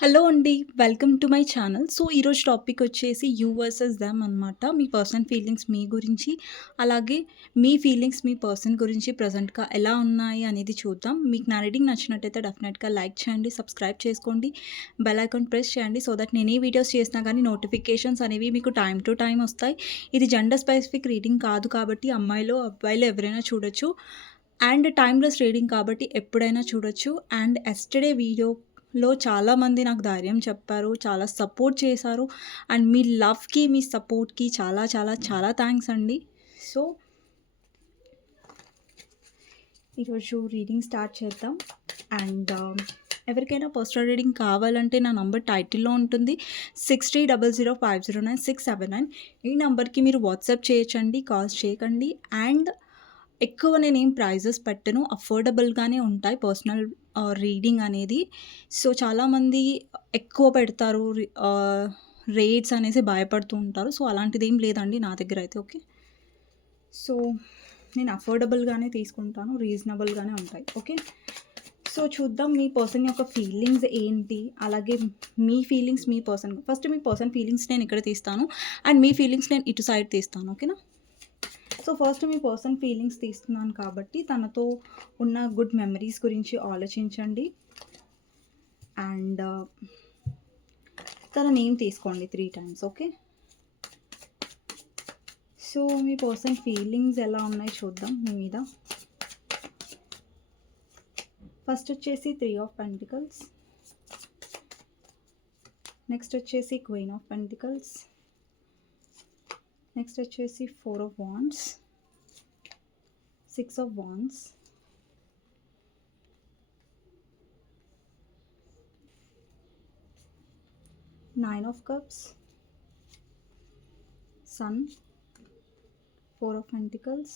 Hello అండి. Welcome to my channel. So, ఈరోజు topic వచ్చేసి యూ వర్సెస్ దెమ్ అనమాట. మీ పర్సనల్ ఫీలింగ్స్ మీ గురించి, అలాగే మీ ఫీలింగ్స్ మీ పర్సన్ గురించి ప్రెజెంట్‌గా ఎలా ఉన్నాయి అనేది చూద్దాం. మీకు నా రీడింగ్ నచ్చినట్టయితే డెఫినెట్‌గా లైక్ చేయండి, సబ్స్క్రైబ్ చేసుకోండి, బెల్ ఐకాన్ ప్రెస్ చేయండి. సో దట్ నేను ఏ వీడియోస్ చేసినా కానీ నోటిఫికేషన్స్ అనేవి మీకు టైమ్ టు టైమ్ వస్తాయి. ఇది జెండర్ స్పెసిఫిక్ రీడింగ్ కాదు కాబట్టి అమ్మాయిలు, అబ్బాయిలు ఎవరైనా చూడొచ్చు. అండ్ టైమ్‌లెస్ రీడింగ్ కాబట్టి ఎప్పుడైనా చూడొచ్చు. అండ్ యెస్టర్‌డే వీడియోలో చాలామంది నాకు ధైర్యం చెప్పారు. చాలా సపోర్ట్ చేశారు. అండ్ మీ లవ్‌కి, మీ సపోర్ట్‌కి చాలా చాలా చాలా థాంక్స్ అండి. సో, ఈరోజు రీడింగ్ స్టార్ట్ చేద్దాం. అండ్ ఎవరికైనా పర్సనల్ రీడింగ్ కావాలంటే నా నంబర్ టైటిల్‌లో ఉంటుంది. 6300509679. ఈ నంబర్‌కి మీరు వాట్సాప్ చేయొచ్చండి. కాల్స్ చేయకండి. అండ్ ఎక్కువ నేనేం ప్రైజెస్ పెట్టను. అఫోర్డబుల్‌గానే ఉంటాయి పర్సనల్ రీడింగ్ అనేది. సో, చాలామంది ఎక్కువ పెడతారు. రేట్స్ అనేసి భయపడుతూ ఉంటారు. సో, అలాంటిదేం లేదండి నా దగ్గరైతే. ఓకే. సో, నేను అఫోర్డబుల్‌గానే తీసుకుంటాను. రీజనబుల్‌గానే ఉంటాయి. ఓకే. సో, చూద్దాం మీ పర్సన్ యొక్క ఫీలింగ్స్ ఏంటి? అలాగే మీ ఫీలింగ్స్ మీ పర్సన్ ఫస్ట్ మీ పర్సన్ ఫీలింగ్స్ నేను ఇక్కడ తీస్తాను. అండ్ మీ ఫీలింగ్స్ నేను ఇటు సైడ్ తీస్తాను. ఓకేనా? సో, ఫస్ట్ మీ పర్సన్ ఫీలింగ్స్ తీస్తున్నాను కాబట్టి తనతో ఉన్న గుడ్ మెమరీస్ గురించి ఆలోచించండి. అండ్ తన నేమ్ తీసుకోండి 3 టైమ్స్. ఓకే. సో, మీ పర్సన్ ఫీలింగ్స్ ఎలా ఉన్నాయి చూద్దాం మీ మీద. ఫస్ట్ వచ్చేసి 3 ఆఫ్ పెంటికల్స్, నెక్స్ట్ వచ్చేసి క్వీన్ ఆఫ్ పెంటికల్స్, నెక్స్ట్ వచ్చేసి 4 of wands, 6 of wands, 9 of cups, sun, 4 of pentacles,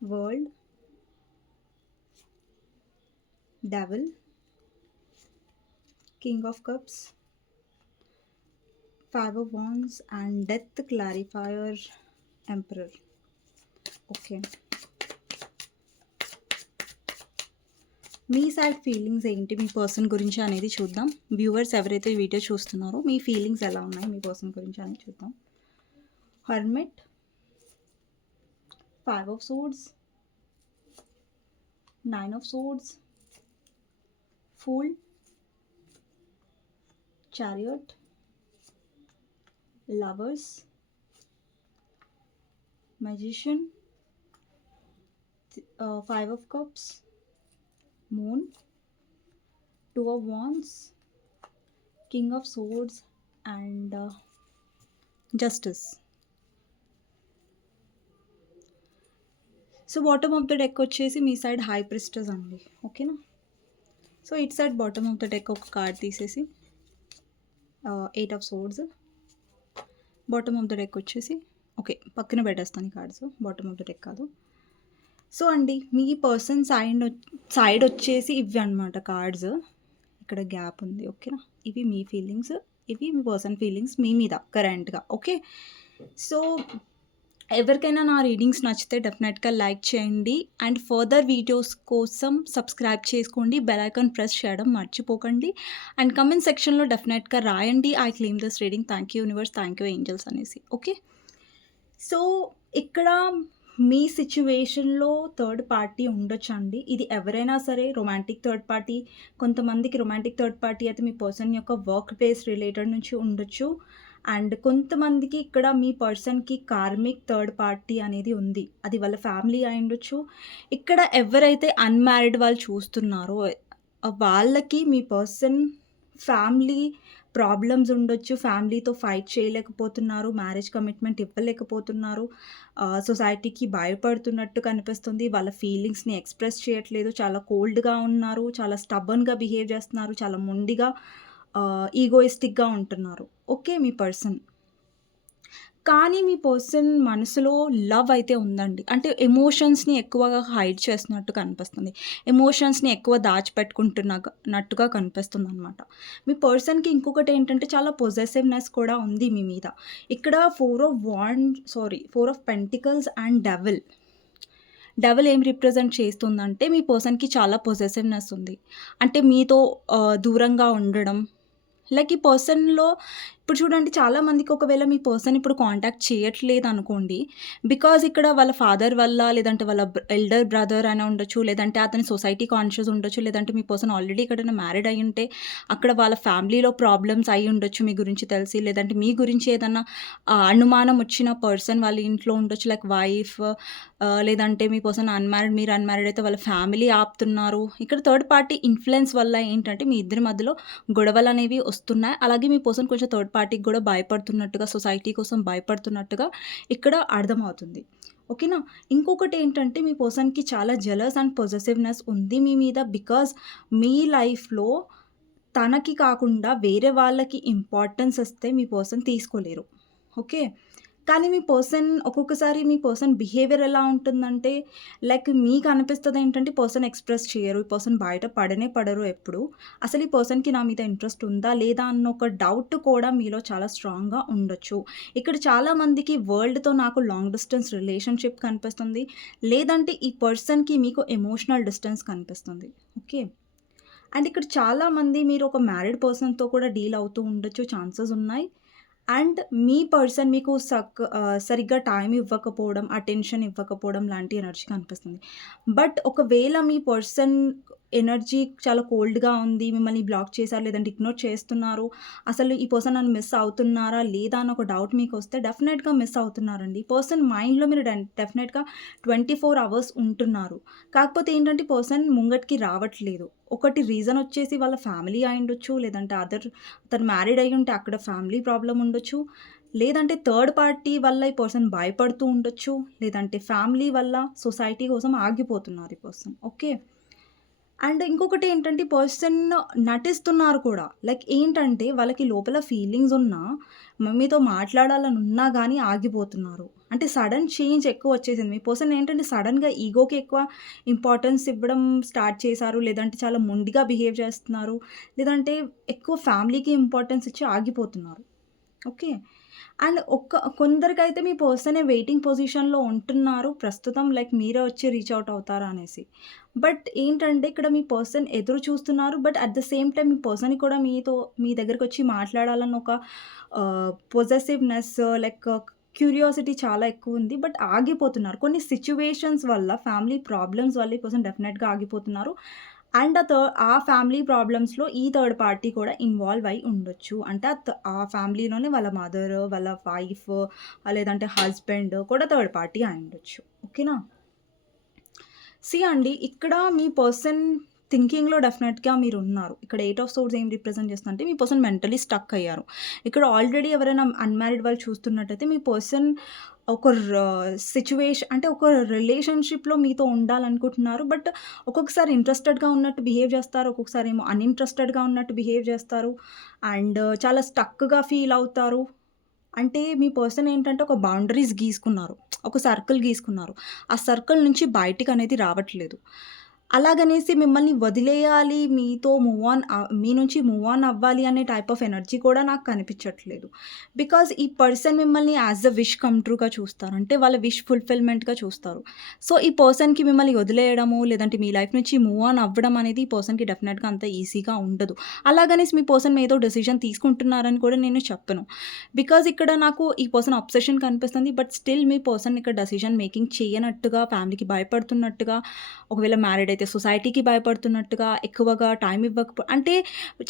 world, devil, king of cups, 5 of wands and death clarifier, emperor. Okay. మీ side feelings ఏంటి మీ person గురించి అనేది చూద్దాం. Viewers ఎవరైతే video చూస్తున్నారో మీ ఫీలింగ్స్ ఎలా ఉన్నాయి మీ పర్సన్ గురించి అనేది చూద్దాం. Hermit, 5 of swords, 9 of swords, fool, chariot, lovers, magician, 5 of cups, moon, 2 of wands, king of swords and justice. So, bottom of the deck వచ్చేసి మీ సైడ్ హై ప్రిస్టెస్ అండి. ఓకేనా? సో, ఇటు side bottom of the deck ఒక card తీసేసి 8 of swords, bottom of the deck వచ్చేసి okay పక్కన పెట్టేస్తాను ఈ cards, bottom of the deck కాదు. సో అండి, మీ పర్సన్ సైడ్ వచ్చేసి ఇవి అనమాట కార్డ్స్. ఇక్కడ గ్యాప్ ఉంది. ఓకేనా? ఇవి మీ ఫీలింగ్స్, ఇవి మీ పర్సన్ ఫీలింగ్స్ మీ మీద కరెంట్గా. ఓకే. సో, ఎవరికైనా నా రీడింగ్స్ నచ్చితే డెఫినెట్గా లైక్ చేయండి. అండ్ ఫర్దర్ వీడియోస్ కోసం సబ్స్క్రైబ్ చేసుకోండి, బెల్ ఐకాన్ ప్రెస్ చేయడం మర్చిపోకండి. అండ్ కమెంట్ సెక్షన్లో డెఫినెట్గా రాయండి, I claim this reading, thank you universe, thank you angels అనేసి. ఓకే. సో, ఇక్కడ మీ సిచ్యువేషన్లో థర్డ్ పార్టీ ఉండొచ్చండి. ఇది ఎవరైనా సరే, రొమాంటిక్ థర్డ్ పార్టీ, కొంతమందికి రొమాంటిక్ థర్డ్ పార్టీ అయితే మీ పర్సన్ యొక్క వర్క్ ప్లేస్ రిలేటెడ్ నుంచి ఉండొచ్చు. అండ్ కొంతమందికి ఇక్కడ మీ పర్సన్కి కార్మిక్ థర్డ్ పార్టీ అనేది ఉంది. అది వాళ్ళ ఫ్యామిలీ అయి ఉండొచ్చు. ఇక్కడ ఎవరైతే అన్మ్యారీడ్ వాళ్ళు చూస్తున్నారో వాళ్ళకి మీ పర్సన్ ఫ్యామిలీ ప్రాబ్లమ్స్ ఉండొచ్చు. ఫ్యామిలీతో ఫైట్ చేయలేకపోతున్నారు, మ్యారేజ్ కమిట్మెంట్ ఇవ్వలేకపోతున్నారు, సొసైటీకి భయపడుతున్నట్టు కనిపిస్తుంది, వాళ్ళ ఫీలింగ్స్ని ఎక్స్ప్రెస్ చేయట్లేదు, చాలా కోల్డ్గా ఉన్నారు, చాలా స్టబర్న్గా బిహేవ్ చేస్తున్నారు, చాలా మొండిగా ఈగోయిస్టిక్గా ఉంటున్నారు. ఓకే. మీ పర్సన్ కానీ మీ పర్సన్ మనసులో లవ్ అయితే ఉందండి. అంటే ఎమోషన్స్‌ని ఎక్కువగా హైడ్ చేస్తున్నట్టు కనిపిస్తుంది. ఎమోషన్స్‌ని ఎక్కువ దాచిపెట్టుకుంటున్నట్టుగా కనిపిస్తుందనమాట. మీ పర్సన్‌కి ఇంకొకటేంటంటే చాలా పొసెసివ్‌నెస్ కూడా ఉంది మీ మీద. ఇక్కడ 4 of pentacles and devil. Devil ఏం రిప్రజెంట్ చేస్తుందంటే మీ పర్సన్‌కి చాలా పొసెసివ్‌నెస్ ఉంది. అంటే మీతో దూరంగా ఉండడం. లైక్ ఈ పర్సన్‌లో ఇప్పుడు చూడండి చాలా మందికి ఒకవేళ మీ పర్సన్ ఇప్పుడు కాంటాక్ట్ చేయట్లేదనుకోండి. బికాజ్ ఇక్కడ వాళ్ళ ఫాదర్ వల్ల, లేదంటే వాళ్ళ ఎల్డర్ బ్రదర్ అయినా ఉండొచ్చు, లేదంటే అతని సొసైటీ కాన్షియస్ ఉండొచ్చు, లేదంటే మీ పర్సన్ ఆల్రెడీ ఎక్కడైనా మ్యారీడ్ అయ్యుంటే అక్కడ వాళ్ళ ఫ్యామిలీలో ప్రాబ్లమ్స్ అయ్యి ఉండొచ్చు మీ గురించి తెలిసి. లేదంటే మీ గురించి ఏదన్నా అనుమానం వచ్చిన పర్సన్ వాళ్ళ ఇంట్లో ఉండొచ్చు. లైక్ వైఫ్ లేదంటే మీ పర్సన్ అన్‌మ్యారీడ్, మీరు అన్‌మ్యారీడ్ అయితే వాళ్ళ ఫ్యామిలీ ఆపుతున్నారు. ఇక్కడ థర్డ్ పార్టీ ఇన్‌ఫ్లుయెన్స్ వల్ల ఏంటంటే మీ ఇద్దరి మధ్యలో గొడవలనేవి వస్తున్నాయి. అలాగే మీ పర్సన్ కొంచెం థర్డ్ పార్టీకి గూడా భయపడుతున్నట్టుగా, సొసైటీ కోసం భయపడుతున్నట్టుగా ఇక్కడ అర్థమవుతుంది. ఓకేనా? ఇంకొకటేంటంటే మీ పర్సన్‌కి చాలా జెలస్ అండ్ పొసెసివ్‌నెస్ ఉంది మీ మీద. బికాజ్ మీ లైఫ్‌లో తనకి కాకుండా వేరే వాళ్ళకి ఇంపార్టెన్స్ ఇస్తే మీ పర్సన్ తీసుకోలేరు. ఓకే. కానీ మీ పర్సన్ ఒక్కొక్కసారి మీ పర్సన్ బిహేవియర్ ఎలా ఉంటుందంటే లైక్ మీకు అనిపిస్తది ఏంటంటే పర్సన్ ఎక్స్‌ప్రెస్ చేయరు. ఈ పర్సన్ బయట పడనే పడరు ఎప్పుడు. అసలు ఈ పర్సన్‌కి నా మీద ఇంట్రెస్ట్ ఉందా? లేదా? అన్న ఒక డౌట్ కూడా మీలో చాలా స్ట్రాంగ్‌గా ఉండొచ్చు. ఇక్కడ చాలా మందికి వరల్డ్‌తో నాకు లాంగ్ డిస్టెన్స్ రిలేషన్‌షిప్ కనిపిస్తుంది. లేదంటే ఈ పర్సన్‌కి మీకు ఎమోషనల్ డిస్టెన్స్ కనిపిస్తుంది. ఓకే. అండ్ ఇక్కడ చాలామంది మీరు ఒక మ్యారీడ్ పర్సన్‌తో కూడా డీల్ అవుతూ ఉండొచ్చు. ఛాన్సెస్ ఉన్నాయి. అండ్ మీ పర్సన్ మీకు సరిగ్గా టైం ఇవ్వకపోవడం, అటెన్షన్ ఇవ్వకపోవడం లాంటి ఎనర్జీ కనిపిస్తుంది. బట్ ఒకవేళ మీ పర్సన్ ఎనర్జీ చాలా కోల్డ్‌గా ఉంది. మిమ్మల్ని బ్లాక్ చేశారు, లేదంటే ఇగ్నోర్ చేస్తున్నారు. అసలు ఈ పర్సన్ నన్ను మిస్ అవుతున్నారా? లేదా? అని ఒక డౌట్ మీకొస్తే డెఫినెట్‌గా మిస్ అవుతున్నారండి. ఈ పర్సన్ మైండ్‌లో మీరు డెఫినెట్‌గా 24 అవర్స్ ఉంటున్నారు. కాకపోతే ఏంటంటే పర్సన్ ముంగటికి రావట్లేదు. ఒకటి రీజన్ వచ్చేసి వాళ్ళ ఫ్యామిలీ అయ్యుండొచ్చు. లేదంటే తను మ్యారీడ్ అయ్యుంటే అక్కడ ఫ్యామిలీ ప్రాబ్లమ్ ఉండొచ్చు. లేదంటే థర్డ్ పార్టీ వల్ల ఈ పర్సన్ భయపడుతూ ఉండొచ్చు. లేదంటే ఫ్యామిలీ వల్ల, సొసైటీ కోసం ఆగిపోతున్నారు ఈ పర్సన్. ఓకే. అండ్ ఇంకొకటి ఏంటంటే పర్సన్ నటిస్తున్నారు కూడా. లైక్ ఏంటంటే వాళ్ళకి లోపల ఫీలింగ్స్ ఉన్నా, మీతో మాట్లాడాలని ఉన్నా గానీ ఆగిపోతున్నారు. అంటే సడెన్ చేంజ్ ఎక్కువొచ్చేసింది. మీ పర్సన్ ఏంటంటే సడెన్‌గా ఈగోకి ఎక్కువ ఇంపార్టెన్స్ ఇవ్వడం స్టార్ట్ చేశారు. లేదంటే చాలా మొండిగా బిహేవ్ చేస్తున్నారు. లేదంటే ఎక్కువ ఫ్యామిలీకి ఇంపార్టెన్స్ ఇచ్చి ఆగిపోతున్నారు. ఓకే. అండ్ కొందరికైతే మీ పర్సనే వెయిటింగ్ పొజిషన్‌లో ఉంటున్నారు ప్రస్తుతం. లైక్ మీరే వచ్చి రీచ్ ఔట్ అవుతారా అనేసి. బట్ ఏంటంటే ఇక్కడ మీ పర్సన్ ఎదురు చూస్తున్నారు. But at the same time మీ పర్సన్‌కి కూడా మీ దగ్గరకొచ్చి మాట్లాడాలన్న ఒక పొసెసివ్‌నెస్ లైక్ క్యూరియాసిటీ చాలా ఎక్కువుంది. బట్ ఆగిపోతున్నారు. కొన్ని సిట్యుయేషన్స్ వల్ల, ఫ్యామిలీ ప్రాబ్లమ్స్ వల్ల ఈ పర్సన్ డెఫినెట్‌గా ఆగిపోతున్నారు. అండ్ ఆ ఫ్యామిలీ ప్రాబ్లమ్స్‌లో ఈ థర్డ్ పార్టీ కూడా ఇన్వాల్వ్ అయ్యి ఉండొచ్చు. అంటే ఆ ఫ్యామిలీలోనే వాళ్ళ మదర్, వాళ్ళ వైఫ్ లేదంటే హస్బెండ్ కూడా థర్డ్ పార్టీ అయ్యుండొచ్చు. ఓకేనా? అండి ఇక్కడ మీ పర్సన్ థింకింగ్‌లో డెఫినెట్‌గా మీరున్నారు. ఇక్కడ 8 ఆఫ్ సోర్డ్స్ ఏం రిప్రజెంట్ చేస్తుందంటే మీ పర్సన్ మెంటల్లీ స్టక్ అయ్యారు. ఇక్కడ ఆల్రెడీ ఎవరైనా అన్‌మ్యారీడ్ వాళ్ళు చూస్తున్నట్టయితే మీ పర్సన్ ఒక అంటే ఒక రిలేషన్‌షిప్‌లో మీతో ఉండాలనుకుంటున్నారు. బట్ ఒక్కొక్కసారి ఇంట్రెస్టెడ్‌గా ఉన్నట్టు బిహేవ్ చేస్తారు. ఒక్కొక్కసారి ఏమో అన్‌ఇంట్రెస్టెడ్‌గా ఉన్నట్టు బిహేవ్ చేస్తారు. అండ్ చాలా స్టక్‌గా ఫీల్ అవుతారు. అంటే మీ పర్సన్ ఏంటంటే ఒక బౌండరీస్ గీసుకున్నారు. ఒక సర్కిల్ గీసుకున్నారు. ఆ సర్కిల్ నుంచి బయటికనేది రావట్లేదు. అలాగనేసి మిమ్మల్ని వదిలేయాలి, మీతో మీ నుంచి మూవ్ ఆన్ అవ్వాలి అనే టైప్ ఆఫ్ ఎనర్జీ కూడా నాకు కనిపించట్లేదు. బికాజ్ ఈ పర్సన్ మిమ్మల్ని యాస్ ఎ విష్ కమ్ ట్రూగా చూస్తారు. అంటే వాళ్ళ విష్ ఫుల్‌ఫిల్‌మెంట్‌గా చూస్తారు. సో, ఈ పర్సన్‌కి మిమ్మల్ని వదిలేయడము, లేదంటే మీ లైఫ్ నుంచి మూవ్ ఆన్ అవ్వడం అనేది ఈ పర్సన్‌కి డెఫినెట్‌గా అంత ఈజీగా ఉండదు. అలాగనేసి మీ పర్సన్ ఏదో డెసిషన్ తీసుకుంటున్నారని కూడా నేను చెప్పను. బికాజ్ ఇక్కడ నాకు ఈ పర్సన్ అబ్సెషన్ కనిపిస్తుంది. బట్ స్టిల్ మీ పర్సన్ ఇక్కడ డెసిషన్ మేకింగ్ చేయనట్టుగా, ఫ్యామిలీకి భయపడుతున్నట్టుగా, ఒకవేళ మ్యారీడ్ అయితే సొసైటీకి భయపడుతున్నట్టుగా, ఎక్కువగా టైం అంటే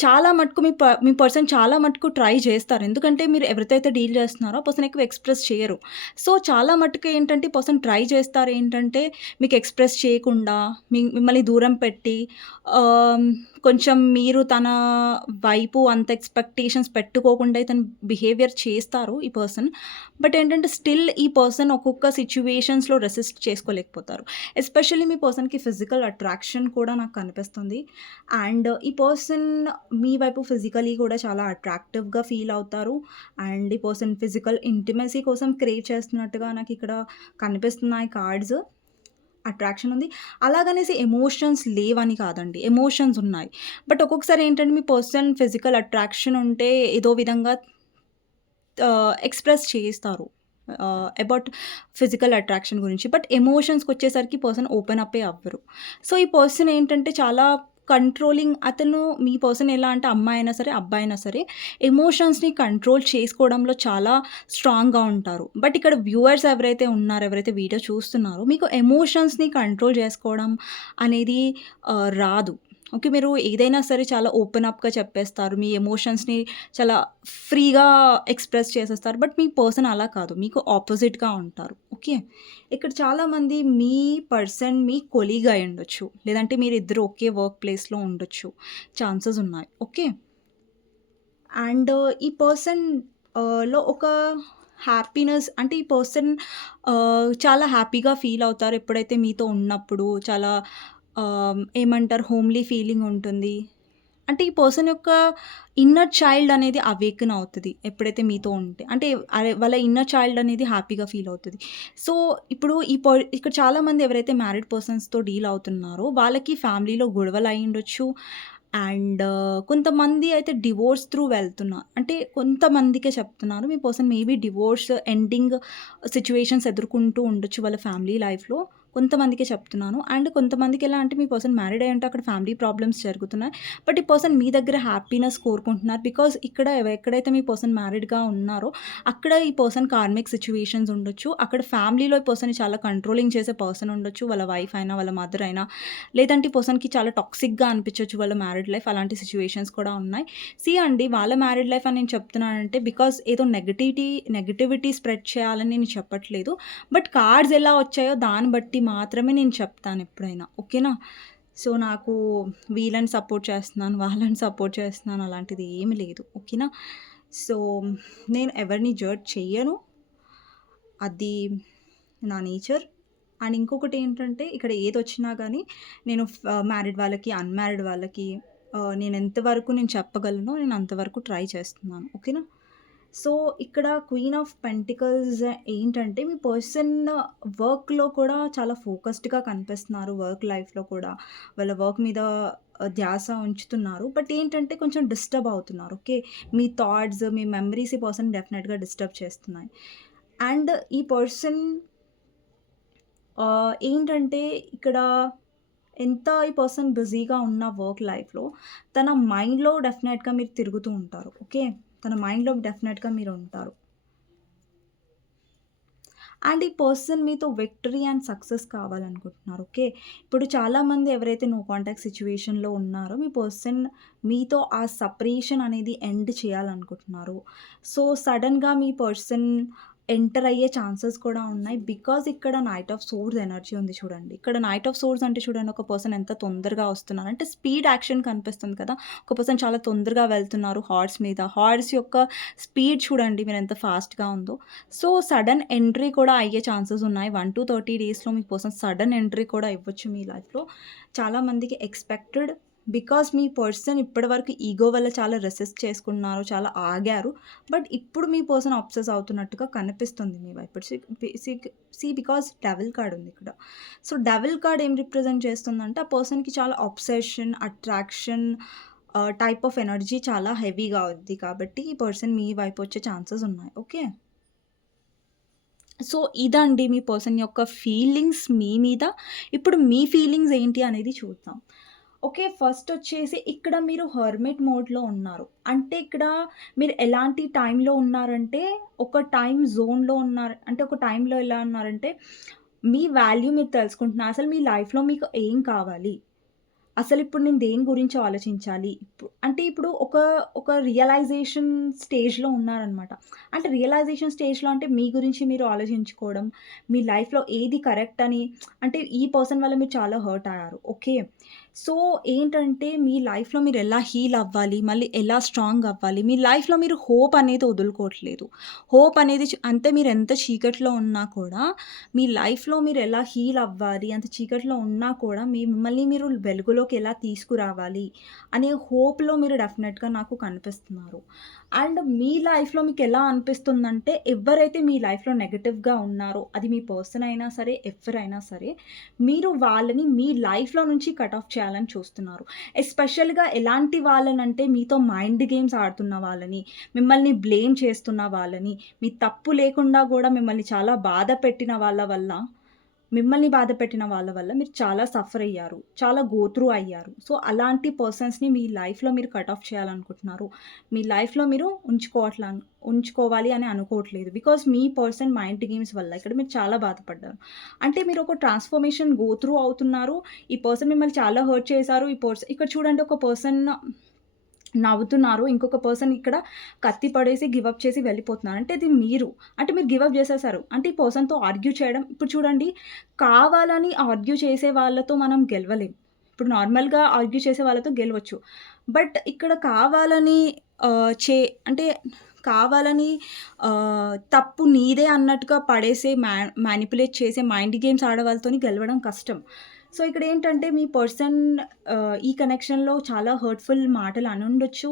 చాలా మటుకు మీ పర్సన్ చాలా మటుకు ట్రై చేస్తారు. ఎందుకంటే మీరు ఎవరితో అయితే డీల్ చేస్తున్నారో ఆ పర్సన్ ఎక్కువ ఎక్స్‌ప్రెస్ చేయరు. సో, చాలా మటుకు ఏంటంటే పర్సన్ ట్రై చేస్తారు ఏంటంటే మీకు ఎక్స్‌ప్రెస్ చేయకుండా, మిమ్మల్ని దూరం పెట్టి ఆహ్, కొంచెం మీరు తన వైపు అంత ఎక్స్‌పెక్టేషన్స్ పెట్టుకోకుండా తను బిహేవియర్ చేస్తారు ఈ పర్సన్. బట్ ఏంటంటే స్టిల్ ఈ పర్సన్ ఒక్కొక్క సిట్యుయేషన్స్‌లో రెసిస్ట్ చేసుకోలేకపోతారు. ఎస్పెషల్లీ మీ పర్సన్‌కి ఫిజికల్ అట్రాక్షన్ కూడా నాకు కనిపిస్తుంది. అండ్ ఈ పర్సన్ మీ వైపు ఫిజికల్లీ కూడా చాలా అట్రాక్టివ్‌గా ఫీల్ అవుతారు. అండ్ ఈ పర్సన్ ఫిజికల్ ఇంటిమసీ కోసం క్రేవ్ చేస్తున్నట్టుగా నాకిక్కడ కనిపిస్తున్నాయి కార్డ్స్. అట్రాక్షన్ ఉంది. అలాగనేసి ఎమోషన్స్ లేవని కాదండి. ఎమోషన్స్ ఉన్నాయి. బట్ ఒక్కొక్కసారి ఏంటంటే మీ పర్సన్ ఫిజికల్ అట్రాక్షన్ ఉంటే ఏదో విధంగా ఎక్స్‌ప్రెస్ చేస్తారు. అబౌట్ ఫిజికల్ అట్రాక్షన్ గురించి. బట్ ఎమోషన్స్‌కొచ్చేసరికి పర్సన్ ఓపెన్ అప్పే అవ్వరు. సో, ఈ పర్సన్ ఏంటంటే చాలా కంట్రోలింగ్. అతను మీ పర్సన్ ఎలా అంటే అమ్మాయైనా సరే, అబ్బాయైనా సరే ఎమోషన్స్‌ని కంట్రోల్ చేసుకోవడంలో చాలా స్ట్రాంగ్‌గా ఉంటారు. బట్ ఇక్కడ వ్యూవర్స్ ఎవరైతే ఉన్నారో, ఎవరైతే వీడియో చూస్తున్నారో మీకు ఎమోషన్స్‌ని కంట్రోల్ చేసుకోవడం అనేది రాదు. ఓకే. మీరు ఏదైనా సరే చాలా ఓపెన్ అప్‌గా చెప్పేస్తారు. మీ ఎమోషన్స్‌ని చాలా ఫ్రీగా ఎక్స్‌ప్రెస్ చేసేస్తారు. బట్ మీ పర్సన్ అలా కాదు. మీకు ఆపోజిట్‌గా ఉంటారు. ఓకే. ఇక్కడ చాలామంది మీ పర్సన్ మీ కొలీగ్ అయ్యుండొచ్చు. లేదంటే మీరిద్దరు ఒకే వర్క్ ప్లేస్‌లో ఉండొచ్చు. ఛాన్సెస్ ఉన్నాయి. ఓకే. అండ్ ఈ పర్సన్ లో ఒక హ్యాపీనెస్ అంటే ఈ పర్సన్ చాలా హ్యాపీగా ఫీల్ అవుతారు ఎప్పుడైతే మీతో ఉన్నప్పుడు. చాలా ఏమంటారు హోమ్లీ ఫీలింగ్ ఉంటుంది. అంటే ఈ పర్సన్ యొక్క ఇన్నర్ చైల్డ్ అనేది అవేకెన్ అవుతది ఎప్పుడైతే మీతో ఉంటే. అంటే అరే వాళ్ళ ఇన్నర్ చైల్డ్ అనేది హ్యాపీగా ఫీల్ అవుతది. సో, ఇప్పుడు ఇక్కడ చాలామంది ఎవరైతే మ్యారీడ్ పర్సన్స్‌తో డీల్ అవుతున్నారో వాళ్ళకి ఫ్యామిలీలో గొడవలు అయ్యుండొచ్చు. అండ్ కొంతమంది అయితే డివోర్స్ త్రూ వెళ్తున్నారు. అంటే కొంతమందికే చెప్తున్నాను. మీ person maybe divorce ending situations ఎదుర్కొంటూ ఉండొచ్చు వాళ్ళ ఫ్యామిలీ లైఫ్‌లో. కొంతమందికే చెప్తున్నాను. అండ్ కొంతమందికి ఎలా అంటే మీ పర్సన్ మ్యారీడ్ అయ్యుంటే అక్కడ ఫ్యామిలీ ప్రాబ్లమ్స్ జరుగుతున్నాయి. బట్ ఈ పర్సన్ మీ దగ్గర హ్యాపీనెస్ కోరుకుంటున్నారు. బికాజ్ ఇక్కడ ఎక్కడైతే మీ పర్సన్ మ్యారీడ్‌గా ఉన్నారో అక్కడ ఈ పర్సన్ కార్మిక్ సిట్యుయేషన్స్ ఉండొచ్చు. అక్కడ ఫ్యామిలీలో ఈ పర్సన్‌ని చాలా కంట్రోలింగ్ చేసే పర్సన్ ఉండొచ్చు. వాళ్ళ వైఫ్ అయినా, వాళ్ళ మదర్ అయినా, లేదంటే ఈ పర్సన్‌కి చాలా టాక్సిక్‌గా అనిపించొచ్చు వాళ్ళ మ్యారీడ్ లైఫ్. అలాంటి సిట్యుయేషన్స్ కూడా ఉన్నాయి. అండి వాళ్ళ మ్యారీడ్ లైఫ్ అని నేను చెప్తున్నానంటే బికాజ్ ఏదో నెగటివిటీ స్ప్రెడ్ చేయాలని నేను చెప్పట్లేదు. బట్ కార్డ్స్ ఎలా వచ్చాయో దాన్ని బట్టి మాత్రమే నేను చెప్తాను ఎప్పుడైనా. ఓకేనా? సో, నాకు వీళ్ళని సపోర్ట్ చేస్తున్నాను, వాళ్ళని సపోర్ట్ చేస్తున్నాను అలాంటిది ఏమి లేదు. ఓకేనా? సో, నేను ఎవరిని జడ్జ్ చెయ్యను. అది నా నేచర్. అండ్ ఇంకొకటేంటంటే ఇక్కడ ఏదొచ్చినా గానీ నేను మ్యారీడ్ వాళ్ళకి, అన్‌మ్యారీడ్ వాళ్ళకి నేను ఎంతవరకు నేను చెప్పగలనో నేను అంతవరకు ట్రై చేస్తున్నాను. ఓకేనా? సో, ఇక్కడ క్వీన్ ఆఫ్ పెంటికల్స్ ఏంటంటే మీ పర్సన్ వర్క్‌లో కూడా చాలా ఫోకస్డ్‌గా కనిపిస్తున్నారు. వర్క్ లైఫ్‌లో కూడా వాళ్ళ వర్క్ మీద ధ్యాస ఉంచుతున్నారు. బట్ ఏంటంటే కొంచెం డిస్టర్బ్ అవుతున్నారు. ఓకే. మీ థాట్స్, మీ మెమరీస్ ఈ పర్సన్ డెఫినెట్‌గా డిస్టర్బ్ చేస్తున్నాయి. అండ్ ఈ పర్సన్ ఏంటంటే ఇక్కడ ఎంత ఈ పర్సన్ బిజీగా ఉన్న వర్క్ లైఫ్‌లో తన మైండ్‌లో డెఫినెట్‌గా మీరు తిరుగుతూ ఉంటారు. ఓకే. తన మైండ్‌లో డెఫినెట్‌గా మీరుంటారు. అండ్ ఈ పర్సన్ మీతో విక్టరీ అండ్ సక్సెస్ కావాలనుకుంటున్నారు. ఓకే. ఇప్పుడు చాలామంది ఎవరైతే నో కాంటాక్ట్ సిట్యుయేషన్‌లో ఉన్నారో మీ పర్సన్ మీతో ఆ సెపరేషన్ అనేది ఎండ్ చేయాలనుకుంటున్నారు. సో, సడెన్‌గా మీ పర్సన్ ఎంటర్ అయ్యే ఛాన్సెస్ కూడా ఉన్నాయి. బికాజ్ ఇక్కడ నైట్ ఆఫ్ సోర్స్ ఎనర్జీ ఉంది చూడండి. ఇక్కడ నైట్ ఆఫ్ సోర్స్ అంటే చూడండి ఒక పర్సన్ ఎంత తొందరగా వస్తున్నారు. అంటే స్పీడ్ యాక్షన్ కనిపిస్తుంది కదా! ఒక పర్సన్ చాలా తొందరగా వెళ్తున్నారు హార్స్ మీద. హార్స్ యొక్క స్పీడ్ చూడండి మీరెంత ఫాస్ట్‌గా ఉందో. సో, సడెన్ ఎంట్రీ కూడా అయ్యే ఛాన్సెస్ ఉన్నాయి. 1-30 డేస్‌లో మీ పర్సన్ సడెన్ ఎంట్రీ కూడా ఇవ్వచ్చు మీ లైఫ్‌లో. చాలామందికి ఎక్స్‌పెక్టెడ్. బికాజ్ మీ పర్సన్ ఇప్పటివరకు ఈగో వల్ల చాలా రెసిస్ట్ చేసుకున్నారు. చాలా ఆగారు. బట్ ఇప్పుడు మీ పర్సన్ అబ్సెస్ అవుతున్నట్టుగా కనిపిస్తుంది మీ వైపు. బికాజ్ డెవిల్ కార్డ్ ఉంది ఇక్కడ. సో, డెవిల్ కార్డ్ ఏం రిప్రజెంట్ చేస్తుందంటే ఆ పర్సన్‌కి చాలా obsession, attraction type of energy చాలా హెవీగా అవుద్ది. కాబట్టి ఈ పర్సన్ మీ వైపు వచ్చే ఛాన్సెస్ ఉన్నాయి. ఓకే. సో, ఇదండి మీ పర్సన్ యొక్క ఫీలింగ్స్ మీ మీద. ఇప్పుడు మీ ఫీలింగ్స్ ఏంటి అనేది చూద్దాం. ఓకే. ఫస్ట్ వచ్చేసి ఇక్కడ మీరు హెర్మిట్ మోడ్‌లో ఉన్నారు. అంటే ఇక్కడ మీరు ఎలాంటి టైంలో ఉన్నారంటే, ఒక టైమ్ జోన్‌లో ఉన్నారు. అంటే ఒక టైంలో ఎలా ఉన్నారంటే, మీ వాల్యూ మీరు తెలుసుకుంటున్నారు. అసలు మీ లైఫ్‌లో మీకు ఏం కావాలి? అసలిప్పుడు నేను దేని గురించి ఆలోచించాలి? అంటే ఇప్పుడు ఒక రియలైజేషన్ స్టేజ్‌లో ఉన్నారనమాట. అంటే రియలైజేషన్ స్టేజ్‌లో అంటే మీ గురించి మీరు ఆలోచించుకోవడం, మీ లైఫ్‌లో ఏది కరెక్ట్ అని అంటే ఈ పర్సన్ వల్ల మీరు చాలా హర్ట్ అయ్యారు. ఓకే. సో, ఏంటంటే మీ లైఫ్‌లో మీరు ఎలా హీల్ అవ్వాలి? మళ్ళీ ఎలా స్ట్రాంగ్ అవ్వాలి? మీ లైఫ్‌లో మీరు హోప్ అనేది వదులుకోవట్లేదు. హోప్ అనేది అంటే మీరెంత చీకట్లో ఉన్నా కూడా మీ లైఫ్‌లో మీరు ఎలా హీల్ అవ్వాలి? అంత చీకట్లో ఉన్నా కూడా మిమ్మల్ని మీరు వెలుగులోకి ఎలా తీసుకురావాలి? అనే హోప్‌లో మీరు డెఫినెట్‌గా నాకు కనిపిస్తున్నారు. అండ్ మీ లైఫ్‌లో మీకెలా అనిపిస్తుందంటే ఎవరైతే మీ లైఫ్‌లో నెగెటివ్‌గా ఉన్నారో అది మీ పర్సన్ అయినా సరే, ఎవరైనా సరే మీరు వాళ్ళని మీ లైఫ్‌లో నుంచి కట్ ఆఫ్ చేయాలి. చేయాలని చూస్తున్నారు. ఎస్పెషల్‌గా ఎలాంటి వాళ్ళనంటే మీతో మైండ్ గేమ్స్ ఆడుతున్న వాళ్ళని, మిమ్మల్ని బ్లేమ్ చేస్తున్న వాళ్ళని, మీ తప్పు లేకుండా గూడా మిమ్మల్ని చాలా బాధ పెట్టిన వాళ్ళ వల్ల మీరు చాలా సఫర్ అయ్యారు. చాలా గో త్రూ అయ్యారు. సో, అలాంటి పర్సన్స్‌ని మీ లైఫ్‌లో మీరు కట్ ఆఫ్ చేయాలనుకుంటున్నారు. మీ లైఫ్‌లో మీరు ఉంచుకోవాలి అని అనుకోవట్లేదు. Because me person mind games వల్ల ఇక్కడ మీరు చాలా బాధపడ్డారు. అంటే మీరు ఒక ట్రాన్స్‌ఫర్మేషన్ గో త్రూ అవుతున్నారు. ఈ పర్సన్ మిమ్మల్ని చాలా హర్ట్ చేశారు. ఇక్కడ చూడండి, ఒక పర్సన్ నవ్వుతున్నారు. ఇంకొక పర్సన్ ఇక్కడ కత్తి పడేసి గివ్ అప్ చేసి వెళ్ళిపోతున్నారు. అంటే ఇది మీరు. అంటే మీరు గివ్ అప్ చేసేసారు. అంటే ఈ పర్సన్‌తో ఆర్గ్యూ చేయడం ఇప్పుడు చూడండి, కావాలని ఆర్గ్యూ చేసే వాళ్ళతో మనం గెలవలేం. ఇప్పుడు నార్మల్‌గా ఆర్గ్యూ చేసే వాళ్ళతో గెలవచ్చు. బట్ ఇక్కడ కావాలని ఆహ్, చే అంటే కావాలని తప్పు నీదే అన్నట్టుగా పడేసే మ్యానిపులేట్ చేసే మైండ్ గేమ్స్ ఆడే వాళ్ళతోని గెలవడం కష్టం. సో, ఇక్కడేంటంటే మీ పర్సన్ ఈ కనెక్షన్‌లో చాలా హర్ట్‌ఫుల్ మాటలు అనుండొచ్చు.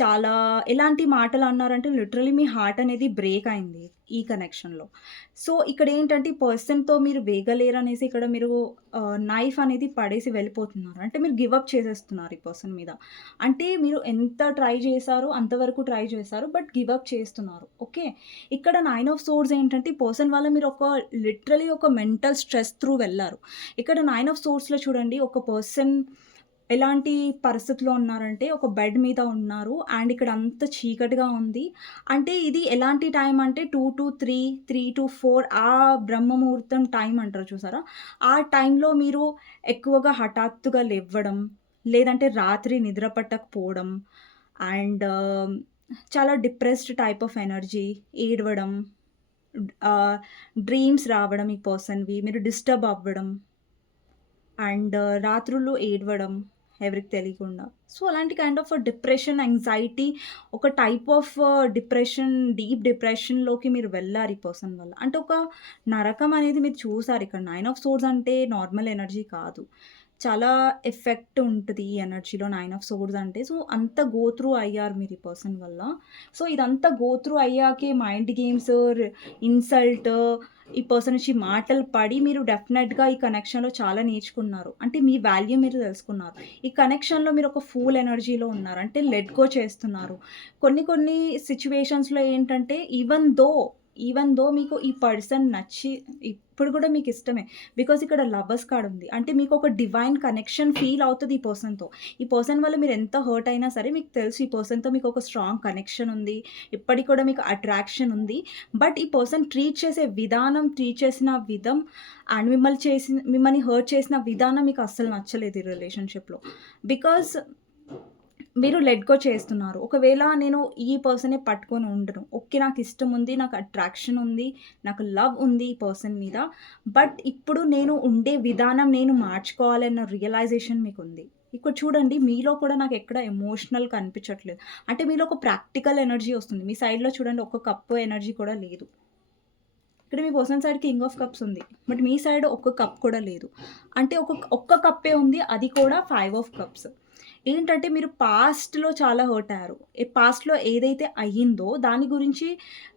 చాలా ఎలాంటి మాటలు అన్నారంటే లిటరల్లీ మీ హార్ట్ అనేది బ్రేక్ అయింది ఈ కనెక్షన్‌లో. సో, ఇక్కడేంటంటే ఈ పర్సన్‌తో మీరు వేగలేరనేసి ఇక్కడ మీరు నైఫ్ అనేది పడేసి వెళ్ళిపోతున్నారు. అంటే మీరు గివ్ అప్ చేసేస్తున్నారు ఈ పర్సన్ మీద. అంటే మీరు ఎంత ట్రై చేశారో అంతవరకు ట్రై చేశారు. బట్ గివ్ అప్ చేస్తున్నారు. ఓకే. ఇక్కడ 9 ఆఫ్ సోర్డ్స్ ఏంటంటే ఈ పర్సన్ వల్ల మీరు లిటరల్లీ ఒక మెంటల్ స్ట్రెస్ త్రూ వెళ్లారు. ఇక్కడ 9 ఆఫ్ సోర్డ్స్‌లో చూడండి, ఒక పర్సన్ ఎలాంటి పరిస్థితిలో ఉన్నారంటే ఒక బెడ్ మీద ఉన్నారు. అండ్ ఇక్కడ అంతా చీకటిగా ఉంది. అంటే ఇది ఎలాంటి టైం అంటే 2-3, 3-4 ఆ బ్రహ్మ ముహూర్తం టైం అంటారు చూసారా? ఆ టైంలో మీరు ఎక్కువగా హఠాత్తుగా లెవ్వడం, లేదంటే రాత్రి నిద్ర పట్టకపోవడం అండ్ చాలా డిప్రెస్డ్ టైప్ ఆఫ్ ఎనర్జీ, ఏడవడం, ఆహ్, డ్రీమ్స్ రావడం ఈ పర్సన్‌వి, మీరు డిస్టర్బ్ అవ్వడం అండ్ రాత్రుళ్ళు ఏడవడం ఎవరికీ తెలియకుండా. సో, అలాంటి కైండ్ ఆఫ్ డిప్రెషన్, యాంగ్జైటీ, ఒక టైప్ ఆఫ్ డిప్రెషన్, డీప్ డిప్రెషన్‌లోకి మీరు వెళ్లారు ఈ పర్సన్ వల్ల. అంటే ఒక నరకం అనేది మీరు చూసారు ఇక్కడ. 9 ఆఫ్ సోర్డ్స్ అంటే నార్మల్ ఎనర్జీ కాదు. చాలా ఎఫెక్ట్ ఉంటది ఈ ఎనర్జీలో 9 ఆఫ్ సోర్డ్స్ అంటే. సో, అంత గో త్రూ అయ్యారు మీరు ఈ పర్సన్ వల్ల. సో, ఇదంతా గో త్రూ అయ్యాకే మైండ్ గేమ్స్, ఇన్సల్ట్, ఈ పర్సన్ నుంచి మాటలు పడి మీరు డెఫినెట్‌గా ఈ కనెక్షన్‌లో చాలా నేర్చుకున్నారు. అంటే మీ వాల్యూ మీరు తెలుసుకున్నారు. ఈ కనెక్షన్‌లో మీరు ఒక ఫూల్ ఎనర్జీలో ఉన్నారు. అంటే లెట్ గో చేస్తున్నారు. కొన్ని కొన్ని సిట్యుయేషన్స్‌లో ఏంటంటే ఈవెన్ దో మీకు ఈ పర్సన్ నచ్చి ఇప్పుడు కూడా మీకు ఇష్టమే. బికాజ్ ఇక్కడ లవర్స్ కార్డ్ ఉంది. అంటే మీకు ఒక డివైన్ కనెక్షన్ ఫీల్ అవుతది ఈ పర్సన్‌తో. ఈ పర్సన్ వల్ల మీరు ఎంత హర్ట్ అయినా సరే మీకు తెలుసు ఈ పర్సన్‌తో మీకు ఒక స్ట్రాంగ్ కనెక్షన్ ఉంది. ఇప్పటికి కూడా మీకు అట్రాక్షన్ ఉంది. బట్ ఈ పర్సన్ ట్రీట్ చేసిన విధం అండ్ మిమ్మల్ని హర్ట్ చేసిన విధానం మీకు అస్సలు నచ్చలేదు ఈ రిలేషన్‌షిప్‌లో. బికాజ్ మీరు లెట్ గో చేస్తున్నారు. ఒకవేళ నేను ఈ పర్సనే పట్టుకొని ఉండను. ఓకే. నాకిష్టం ఉంది. నాకు అట్రాక్షన్ ఉంది. నాకు లవ్ ఉంది ఈ పర్సన్ మీద. బట్ ఇప్పుడు నేను ఉండే విధానం నేను మార్చుకోవాలన్న రియలైజేషన్ మీకుంది. ఇక్కడ చూడండి, మీలో కూడా నాకెక్కడ ఎమోషనల్ కనిపించట్లేదు. అంటే మీలో ఒక ప్రాక్టికల్ ఎనర్జీ వస్తుంది. మీ సైడ్‌లో చూడండి, ఒక్క కప్పు ఎనర్జీ కూడా లేదు. ఇక్కడ మీ person side king of cups ఉంది. బట్ మీ సైడ్ ఒక్క కప్ కూడా లేదు. అంటే ఒక్క కప్పే ఉంది. అది కూడా 5 ఆఫ్ కప్స్. ఏంటంటే మీరు పాస్ట్‌లో చాలా హర్ట్ అయ్యారు. పాస్ట్‌లో ఏదైతే అయ్యిందో దాని గురించి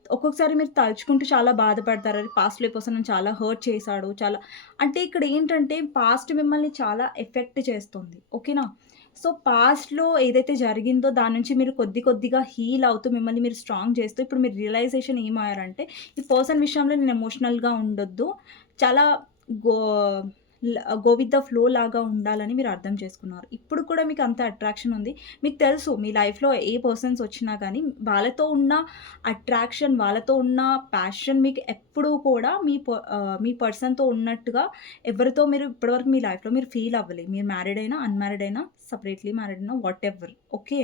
ఒక్కొక్కసారి మీరు తలుచుకుంటూ చాలా బాధపడతారు. అరే! పాస్ట్‌లో ఈ పర్సన్ నన్ను చాలా హర్ట్ చేశాడు. అంటే ఇక్కడ ఏంటంటే పాస్ట్ మిమ్మల్ని చాలా ఎఫెక్ట్ చేస్తుంది. ఓకేనా? సో, పాస్ట్‌లో ఏదైతే జరిగిందో దాని నుంచి మీరు కొద్దిగా హీల్ అవుతూ మిమ్మల్ని మీరు స్ట్రాంగ్ చేస్తూ ఇప్పుడు మీరు రియలైజేషన్ ఏమయ్యారంటే ఈ పర్సన్ విషయంలో నేను ఎమోషనల్‌గా ఉండొద్దు. చాలా go go with the flow లాగా ఉండాలని మీరు అర్థం చేసుకున్నారు. ఇప్పుడు కూడా మీకు అంత అట్రాక్షన్ ఉంది. మీకు తెలుసు మీ లైఫ్‌లో ఏ పర్సన్స్ వచ్చినా గానీ వాళ్ళతో ఉన్న అట్రాక్షన్, వాళ్ళతో ఉన్న ప్యాషన్ మీకు ఎప్పుడూ కూడా మీ పర్సన్‌తో ఉన్నట్టుగా ఎవరితో మీరు ఇప్పటివరకు మీ లైఫ్‌లో మీరు ఫీల్ అవ్వలేదు. మీరు మ్యారీడ్ అయినా, అన్‌మ్యారీడ్ అయినా, సెపరేట్‌లీ మ్యారీడ్ అయినా వాటెవర్. ఓకే.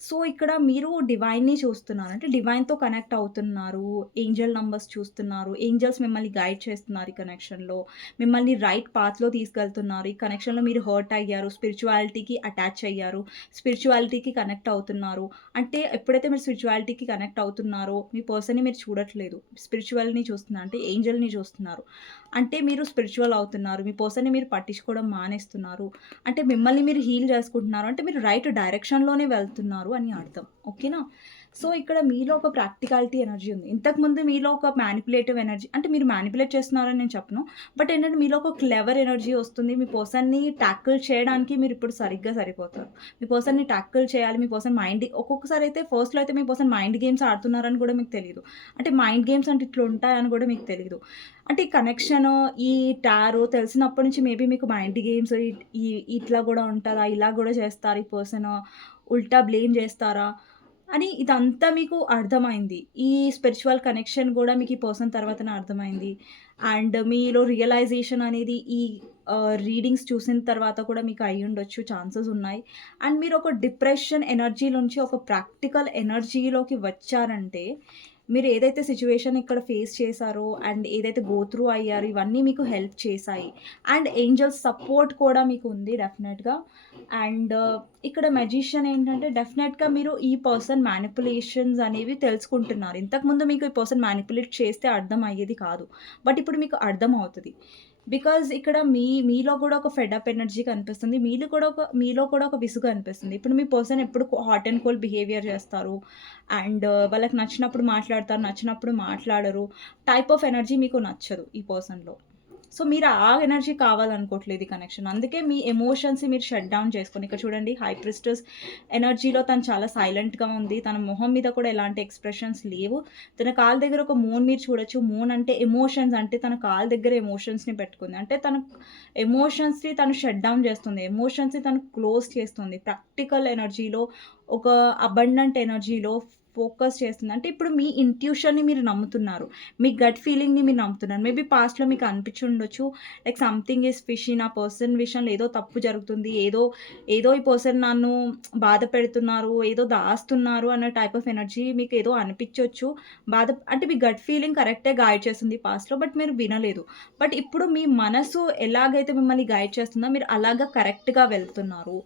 సో, ఇక్కడ మీరు డివైన్‌ని చూస్తున్నారు. అంటే డివైన్‌తో కనెక్ట్ అవుతున్నారు. ఏంజెల్ నంబర్స్ చూస్తున్నారు. ఏంజెల్స్ మిమ్మల్ని గైడ్ చేస్తున్నారు ఈ కనెక్షన్‌లో. మిమ్మల్ని రైట్ పాత్‌లో తీసుకెళ్తున్నారు. ఈ కనెక్షన్‌లో మీరు హర్ట్ అయ్యారు. స్పిరిచువాలిటీకి అటాచ్ అయ్యారు. స్పిరిచువాలిటీకి కనెక్ట్ అవుతున్నారు. అంటే ఎప్పుడైతే మీరు స్పిరిచువాలిటీకి కనెక్ట్ అవుతున్నారో మీ పర్సన్‌ని మీరు చూడట్లేదు. స్పిరిచువల్‌ని చూస్తున్నారు. అంటే ఏంజెల్‌ని చూస్తున్నారు. అంటే మీరు స్పిరిచువల్ అవుతున్నారు. మీ పర్సన్‌ని మీరు పట్టించుకోవడం మానేస్తున్నారు. అంటే మిమ్మల్ని మీరు హీల్ చేసుకుంటున్నారు. అంటే మీరు రైట్ డైరెక్షన్‌లోనే వెళ్తున్నారు అని అర్థం. ఓకేనా? సో, ఇక్కడ మీలో ఒక ప్రాక్టికాలిటీ ఎనర్జీ ఉంది. ఇంతకుముందు మీలో ఒక మ్యానిపులేటివ్ ఎనర్జీ అంటే మీరు మ్యానిపులేట్ చేస్తున్నారని నేను చెప్పను. బట్ ఏంటంటే మీలో ఒక క్లెవర్ ఎనర్జీ వస్తుంది. మీ పర్సన్‌ని టాకిల్ చేయడానికి మీరిప్పుడు సరిగ్గా సరిపోతారు. మీ పర్సన్‌ని టాకిల్ చేయాలి. మీ పర్సన్ మైండ్ ఒక్కొక్కసారి అయితే ఫస్ట్‌లో అయితే మీ పర్సన్ మైండ్ గేమ్స్ ఆడుతున్నారని కూడా మీకు తెలీదు. అంటే మైండ్ గేమ్స్ అంటే ఇట్లా ఉంటాయని కూడా మీకు తెలీదు. అంటే ఈ కనెక్షను, ఈ టారో తెలిసినప్పటి నుంచి మేబీ మీకు మైండ్ గేమ్స్ ఈ ఇట్లా గూడా ఉంటదా? ఇలా గూడా చేస్తారా ఈ పర్సను? ఉల్టా బ్లేమ్ జేస్తారా? అని ఇదంతా మీకు అర్థమైంది. ఈ స్పిరిచ్యువల్ కనెక్షన్ గూడా మీకు ఈ పర్సన్ తర్వాతనే అర్థమైంది. అండ్ మీలో రియలైజేషన్ అనేది ఈ రీడింగ్స్ చూసిన తర్వాత కూడా మీకు అయ్యుండొచ్చు. ఛాన్సెస్ ఉన్నాయి. అండ్ మీరు ఒక డిప్రెషన్ ఎనర్జీ నుంచి ఒక ప్రాక్టికల్ ఎనర్జీలోకి వచ్చారంటే, మీరు ఏదైతే సిట్యుయేషన్ ఇక్కడ ఫేస్ చేశారో అండ్ ఏదైతే గో త్రూ అయ్యారో ఇవన్నీ మీకు హెల్ప్ చేశాయి. అండ్ ఏంజెల్స్ సపోర్ట్ కూడా మీకు ఉంది డెఫినెట్‌గా. అండ్ ఇక్కడ మెజిషియన్ ఏంటంటే డెఫినెట్‌గా మీరు ఈ పర్సన్ మ్యానిపులేషన్స్ అనేవి తెలుసుకుంటున్నారు. ఇంతకుముందు మీకు ఈ పర్సన్ మ్యానిపులేట్ చేస్తే అర్థం అయ్యేది కాదు. బట్ ఇప్పుడు మీకు అర్థమవుతది. బికాజ్ ఇక్కడ మీలో కూడా ఒక ఫెడ్ అప్ ఎనర్జీ కనిపిస్తుంది. మీలో కూడా ఒక విసుగు అనిపిస్తుంది. ఇప్పుడు మీ పర్సన్ ఎప్పుడు హాట్ అండ్ కోల్డ్ బిహేవియర్ చేస్తారు. అండ్ వాళ్ళకి నచ్చినప్పుడు మాట్లాడతారు, నచ్చినప్పుడు మాట్లాడరు. టైప్ ఆఫ్ ఎనర్జీ మీకు నచ్చదు ఈ పర్సన్‌లో. సో, మీరు ఆ ఎనర్జీ కావాలనుకోవట్లేదు ఈ కనెక్షన్. అందుకే మీ ఎమోషన్స్‌ని మీరు షట్ డౌన్ చేసుకొని ఇక్కడ చూడండి హై ప్రీస్టెస్ ఎనర్జీలో తను చాలా సైలెంట్‌గా ఉంది. తన మొహం మీద కూడా ఎలాంటి ఎక్స్‌ప్రెషన్స్ లేవు. తన కాళ్ళ దగ్గర ఒక మూన్ మీరు చూడొచ్చు. మూన్ అంటే ఎమోషన్స్ అంటే తన కాళ్ళ దగ్గర ఎమోషన్స్‌ని పెట్టుకుంది. అంటే తన ఎమోషన్స్‌ని తను షట్ డౌన్ చేస్తుంది. ఎమోషన్స్‌ని తను క్లోజ్ చేస్తుంది. ప్రాక్టికల్ ఎనర్జీలో ఒక అబండెంట్ ఎనర్జీలో ఫోకస్ చేస్తుంది. అంటే ఇప్పుడు మీ ఇంట్యూషన్‌ని మీరు నమ్ముతున్నారు. మీ గట్ ఫీలింగ్‌ని మీరు నమ్ముతున్నారు. మేబీ పాస్ట్‌లో మీకు అనిపించి ఉండొచ్చు. లైక్ సంథింగ్ ఈస్ ఫిషీ నా పర్సన్ విషయంలో ఏదో తప్పు జరుగుతుంది. ఏదో ఈ పర్సన్ నన్ను బాధ పెడుతున్నారు. ఏదో దాస్తున్నారు అన్న టైప్ ఆఫ్ ఎనర్జీ మీకు ఏదో అనిపించొచ్చు. అంటే మీ గట్ ఫీలింగ్ కరెక్టే గైడ్ చేస్తుంది పాస్ట్‌లో. బట్ మీరు వినలేదు. బట్ ఇప్పుడు మీ మనసు ఎలాగైతే మిమ్మల్ని గైడ్ చేస్తుందో మీరు అలాగా కరెక్ట్‌గా వెళ్తున్నారు.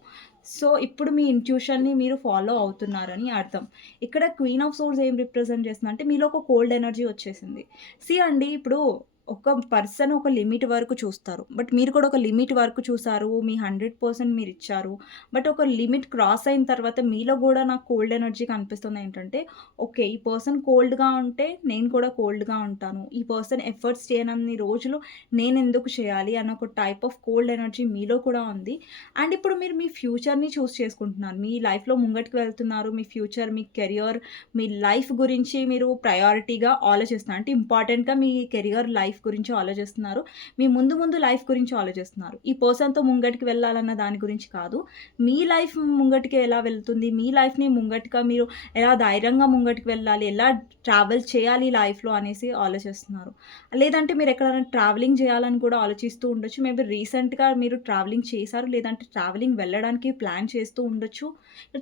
సో, ఇప్పుడు మీ ఇంట్యూషన్‌ని మీరు ఫాలో అవుతున్నారని అర్థం. ఇక్కడ క్వీన్ ఆఫ్ సోర్డ్స్ ఏం రిప్రజెంట్ చేస్తుందంటే మీలో ఒక కోల్డ్ ఎనర్జీ వచ్చేసింది. సీ అండి ఇప్పుడు ఒక పర్సన్ ఒక లిమిట్ వరకు చూస్తారు. బట్ మీరు కూడా ఒక లిమిట్ వరకు చూసారు. మీ 100% మీరిచ్చారు. బట్ ఒక లిమిట్ క్రాస్ అయిన తర్వాత మీలో గూడా నాకు కోల్డ్ ఎనర్జీ కనిపిస్తుంది ఏంటంటే, ఓకే. ఈ పర్సన్ కోల్డ్‌గా ఉంటే నేను కూడా కోల్డ్‌గా ఉంటాను. ఈ పర్సన్ ఎఫర్ట్స్ చేయనన్ని రోజులు నేనెందుకు చేయాలి అన్న ఒక టైప్ ఆఫ్ కోల్డ్ ఎనర్జీ మీలో కూడా ఉంది. అండ్ ఇప్పుడు మీరు మీ ఫ్యూచర్‌ని చూజ్ చేసుకుంటున్నారు. మీ లైఫ్‌లో ముంగటికి వెళ్తున్నారు. మీ ఫ్యూచర్, మీ కెరియర్, మీ లైఫ్ గురించి మీరు ప్రయారిటీగా ఆలోచిస్తున్నారు. అంటే ఇంపార్టెంట్‌గా మీ కెరియర్, లైఫ్ గురించి ఆలోచిస్తున్నారు. మీ ముందు లైఫ్ గురించి ఆలోచిస్తున్నారు. ఈ పర్సన్‌తో ముంగటికి వెళ్ళాలన్న దాని గురించి కాదు. మీ లైఫ్ ముంగటికి ఎలా వెళ్తుంది? మీ లైఫ్‌ని ముంగటిగా మీరు ఎలా ధైర్యంగా ముంగటికి వెళ్ళాలి? ఎలా ట్రావెల్ చేయాలి లైఫ్‌లో అనేసి ఆలోచిస్తున్నారు. లేదంటే మీరు ఎక్కడైనా ట్రావెలింగ్ చేయాలని కూడా ఆలోచిస్తూ ఉండొచ్చు. మేబీ రీసెంట్‌గా మీరు ట్రావెలింగ్ చేశారు. లేదంటే ట్రావెలింగ్ వెళ్ళడానికి ప్లాన్ చేస్తూ ఉండొచ్చు.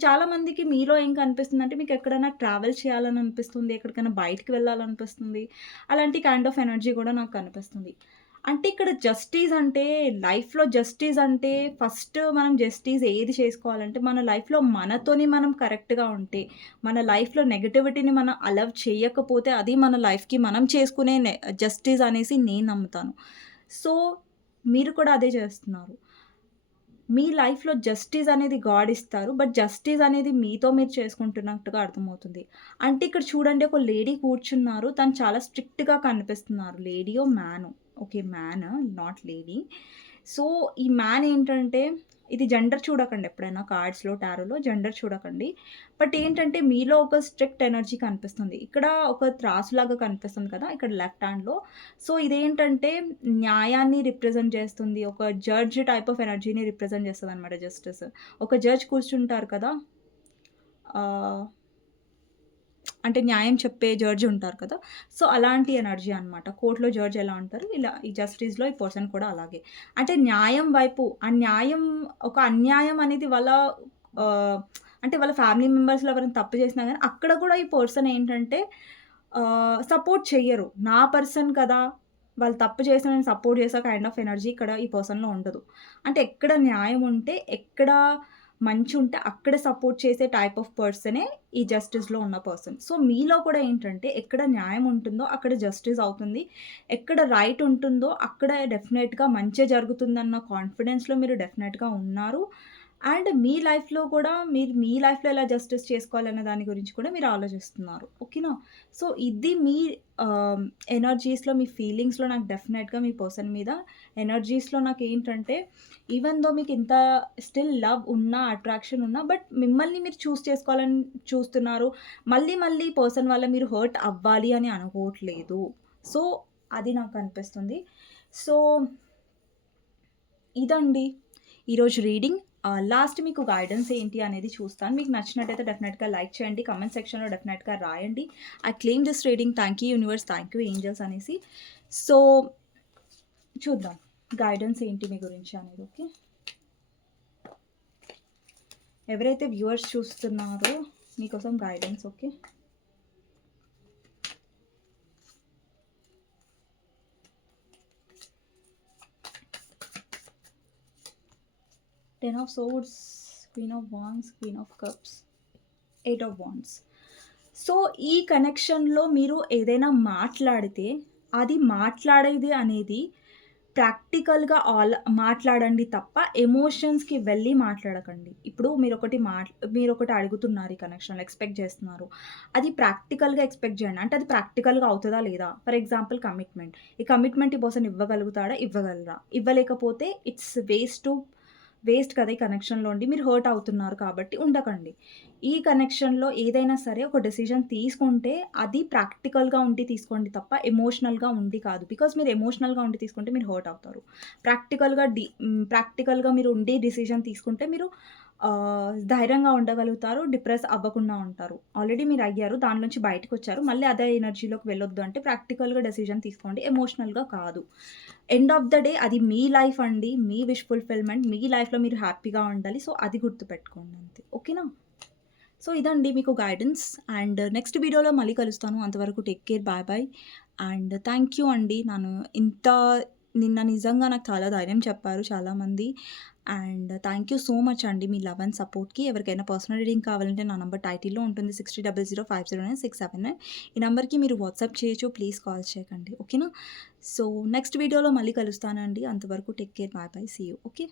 చాలామందికి మీలో ఏం కనిపిస్తుందంటే మీకు ఎక్కడైనా ట్రావెల్ చేయాలని అనిపిస్తుంది. ఎక్కడికైనా బయటికి వెళ్ళాలనిపిస్తుంది. అలాంటి కైండ్ ఆఫ్ ఎనర్జీ కూడా నాకు కనిపిస్తుంది. అంటే ఇక్కడ జస్టిస్ అంటే లైఫ్‌లో జస్టిస్ అంటే ఫస్ట్ మనం జస్టిస్ ఏది చేసుకోవాలంటే మన లైఫ్‌లో మనతోని మనం కరెక్ట్‌గా ఉంటే, మన లైఫ్‌లో నెగటివిటీని మనం అలౌ చేయకపోతే అది మన లైఫ్‌కి మనం చేసుకునే జస్టిస్ అనేసి నేను నమ్ముతాను. సో, మీరు కూడా అదే చేస్తున్నారు. మీ లైఫ్‌లో జస్టిస్ అనేది గాడ్ ఇస్తారు. బట్ జస్టిస్ అనేది మీతో మీరు చేసుకుంటున్నట్టుగా అర్థమవుతుంది. అంటే ఇక్కడ చూడండి ఒక లేడీ కూర్చున్నారు. తను చాలా స్ట్రిక్ట్‌గా కనిపిస్తున్నారు. లేడీయో, మ్యానో. Okay. Man not lady. So, ఈ మ్యాన్ ఏంటంటే ఇది జెండర్ చూడకండి ఎప్పుడైనా కార్డ్స్‌లో, టారోలో జెండర్ చూడకండి. బట్ ఏంటంటే మీలో ఒక స్ట్రిక్ట్ ఎనర్జీ కనిపిస్తుంది. ఇక్కడ ఒక త్రాసులాగా కనిపిస్తుంది కదా! ఇక్కడ లెఫ్ట్ హ్యాండ్‌లో. సో, ఇదేంటంటే న్యాయాన్ని రిప్రజెంట్ చేస్తుంది. ఒక జడ్జ్ టైప్ ఆఫ్ ఎనర్జీని రిప్రజెంట్ చేస్తదనమాట జస్టిస్. ఒక జడ్జ్ కూర్చుంటారు కదా! ఆహ్, అంటే న్యాయం చెప్పే జడ్జ్ ఉంటారు కదా! సో, అలాంటి ఎనర్జీ అనమాట. కోర్ట్‌లో జడ్జ్ ఎలా ఉంటారో ఇలా ఈ జస్టిస్‌లో ఈ పర్సన్ కూడా అలాగే. అంటే న్యాయం వైపు ఆ న్యాయం ఒక అన్యాయం అనేది ఆహ్, అంటే వాళ్ళ ఫ్యామిలీ మెంబర్స్‌లో ఎవరైనా తప్పు చేసినా గాని అక్కడ కూడా ఈ పర్సన్ ఏంటంటే సపోర్ట్ చెయ్యరు. నా పర్సన్ కదా! వాళ్ళు తప్పు చేసినా నేను సపోర్ట్ చేసే కైండ్ ఆఫ్ ఎనర్జీ ఇక్కడ ఈ పర్సన్‌లో ఉండదు. అంటే ఎక్కడ న్యాయం ఉంటే, ఎక్కడ మంచుంటే అక్కడ సపోర్ట్ చేసే టైప్ ఆఫ్ పర్సనే ఈ జస్టిస్‌లో ఉన్న పర్సన్. సో, మీలో కూడా ఏంటంటే ఎక్కడ న్యాయం ఉంటుందో అక్కడ జస్టిస్ అవుతుంది. ఎక్కడ రైట్ ఉంటుందో అక్కడ డెఫినెట్‌గా మంచే జరుగుతుందన్న కాన్ఫిడెన్స్‌లో మీరు డెఫినెట్‌గా ఉన్నారు. అండ్ మీ లైఫ్‌లో కూడా మీరు మీ లైఫ్‌లో ఎలా జస్టిస్ చేసుకోవాలన్న దాని గురించి కూడా మీరు ఆలోచిస్తున్నారు. ఓకేనా? సో, ఇది మీ ఆహ్, ఎనర్జీస్‌లో, మీ ఫీలింగ్స్‌లో నాకు డెఫినెట్‌గా మీ పర్సన్ మీద ఎనర్జీస్‌లో నాకేంటంటే, ఈవెన్ దో మీకు ఇంత స్టిల్ లవ్ ఉన్నా, అట్రాక్షన్ ఉన్నా, బట్ మిమ్మల్ని మీరు చేసుకోవాలని చూస్తున్నారు. మళ్ళీ మళ్ళీ పర్సన్ వల్ల మీరు హర్ట్ అవ్వాలి అని అనుకోవట్లేదు. సో, అది నాకు అనిపిస్తుంది. సో ఇదండి ఈరోజు రీడింగ్. లాస్ట్ మీకు గైడెన్స్ ఏంటి అనేది చూస్తాను. మీకు నచ్చినట్టయితే డెఫినెట్‌గా లైక్ చేయండి. కామెంట్ సెక్షన్‌లో డెఫినెట్‌గా రాయండి. I claim this reading. Thank you universe, thank you angels అనేసి. సో, చూద్దాం గైడెన్స్ ఏంటి మీ గురించి అనేది. ఓకే. ఎవరైతే వ్యూవర్స్ చూస్తున్నారో మీకోసం guidance. Okay. Ten of swords, queen of wands, queen of cups, eight of wands. So, ఈ కనెక్షన్‌లో మీరు ఏదైనా మాట్లాడితే, అది మాట్లాడేది అనేది ప్రాక్టికల్‌గా మాట్లాడండి తప్ప, ఎమోషన్స్‌కి వెళ్ళి మాట్లాడకండి. ఇప్పుడు మీరొకటి అడుగుతున్నారు ఈ కనెక్షన్‌లో, ఎక్స్‌పెక్ట్ చేస్తున్నారు. అది ప్రాక్టికల్‌గా ఎక్స్‌పెక్ట్ చేయండి. అంటే అది ప్రాక్టికల్‌గా అవుతదా లేదా? For example commitment. ఈ కమిట్మెంట్ ఈ పర్సన్ ఇవ్వగలుగుతాడా? ఇవ్వగలరా? ఇవ్వలేకపోతే ఇట్స్ వేస్ట్ కదా! ఈ కనెక్షన్‌లో ఉండి మీరు హర్ట్ అవుతున్నారు కాబట్టి ఉండకండి. ఈ కనెక్షన్‌లో ఏదైనా సరే ఒక డెసిషన్ తీసుకుంటే అది ప్రాక్టికల్‌గా ఉండి తీసుకోండి తప్ప ఎమోషనల్‌గా ఉండి కాదు. బికాజ్ మీరు ఎమోషనల్‌గా ఉండి తీసుకుంటే మీరు హర్ట్ అవుతారు. ప్రాక్టికల్‌గా మీరు ఉండి డిసిషన్ తీసుకుంటే మీరు ధైర్యంగా ఉండగలుగుతారు. డిప్రెస్ అవ్వకుండా ఉంటారు. ఆల్రెడీ మీరు అయ్యారు. దాని నుంచి బయటకొచ్చారు. మళ్ళీ అదే ఎనర్జీలోకి వెళ్ళొద్దు అంటే ప్రాక్టికల్‌గా డెసిషన్ తీసుకోండి. ఎమోషనల్‌గా కాదు. ఎండ్ ఆఫ్ ద డే అది మీ లైఫ్ అండి. మీ విష్ ఫుల్‌ఫిల్‌మెంట్. మీ లైఫ్‌లో మీరు హ్యాపీగా ఉండాలి. సో, అది గుర్తుపెట్టుకోండి అంతే. ఓకేనా? సో, ఇదండి మీకు గైడెన్స్. అండ్ నెక్స్ట్ వీడియోలో మళ్ళీ కలుస్తాను. అంతవరకు take care. Bye bye. And thank you అండి. నిన్న నిజంగా నాకు చాలా ధైర్యం చెప్పారు చాలామంది. And thank you so much అండి మీ లవ్ అండ్ సపోర్ట్‌కి. ఎవరికైనా పర్సనల్ రీడింగ్ కావాలంటే నా నంబర్ టైటిల్‌లో ఉంటుంది. 6000509679. ఈ నంబర్‌కి మీరు వాట్సాప్ చేయొచ్చు. ప్లీజ్ కాల్ చేయకండి. ఓకేనా? సో, నెక్స్ట్ వీడియోలో మళ్ళీ కలుస్తానండి. అంతవరకు take care. Bye bye. See you. Okay.